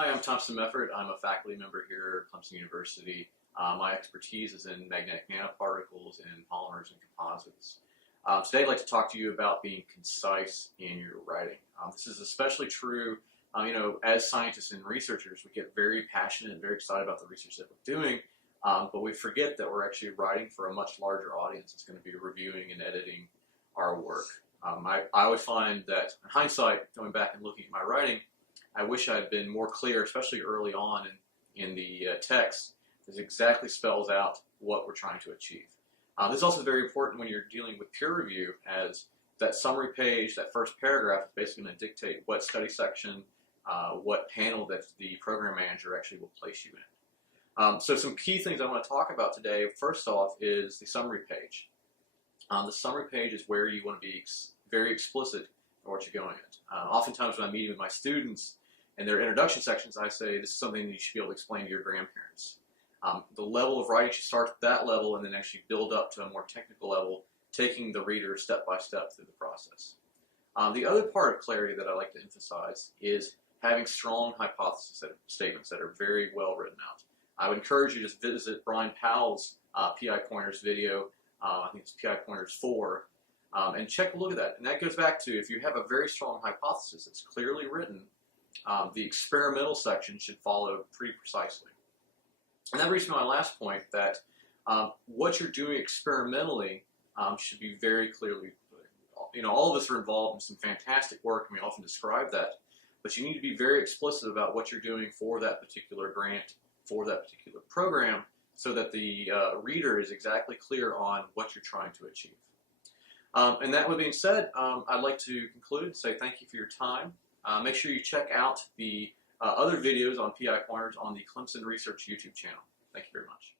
Hi, I'm Thompson Mefford. I'm a faculty member here at Clemson University. My expertise is in magnetic nanoparticles and polymers and composites. Today I'd like to talk to you about being concise in your writing. This is especially true, as scientists and researchers, we get very passionate and very excited about the research that we're doing, but we forget that we're actually writing for a much larger audience that's going to be reviewing and editing our work. I always find that, in hindsight, going back and looking at my writing, I wish I had been more clear, especially early on in the text. This exactly spells out what we're trying to achieve. This is also very important when you're dealing with peer review, as that summary page, that first paragraph, is basically going to dictate what study section, what panel that the program manager actually will place you in. So some key things I want to talk about today, first off, is the summary page. The summary page is where you want to be very explicit in what you're going at. Oftentimes when I'm meeting with my students in their introduction sections, I say this is something that you should be able to explain to your grandparents. The level of writing should start at that level and then actually build up to a more technical level, taking the reader step by step through the process. The other part of clarity that I like to emphasize is having strong hypothesis statements that are very well written out. I would encourage you to just visit Brian Powell's PI Pointers video. I think it's PI Pointers 4, and check a look at that. And that goes back to, if you have a very strong hypothesis that's clearly written, the experimental section should follow pretty precisely. And that brings me to my last point, that what you're doing experimentally should be very clearly put. All of us are involved in some fantastic work, and we often describe that, but you need to be very explicit about what you're doing for that particular grant, for that particular program, so that the reader is exactly clear on what you're trying to achieve. And that being said, I'd like to conclude and say thank you for your time. Make sure you check out the other videos on PI Pointers on the Clemson Research YouTube channel. Thank you very much.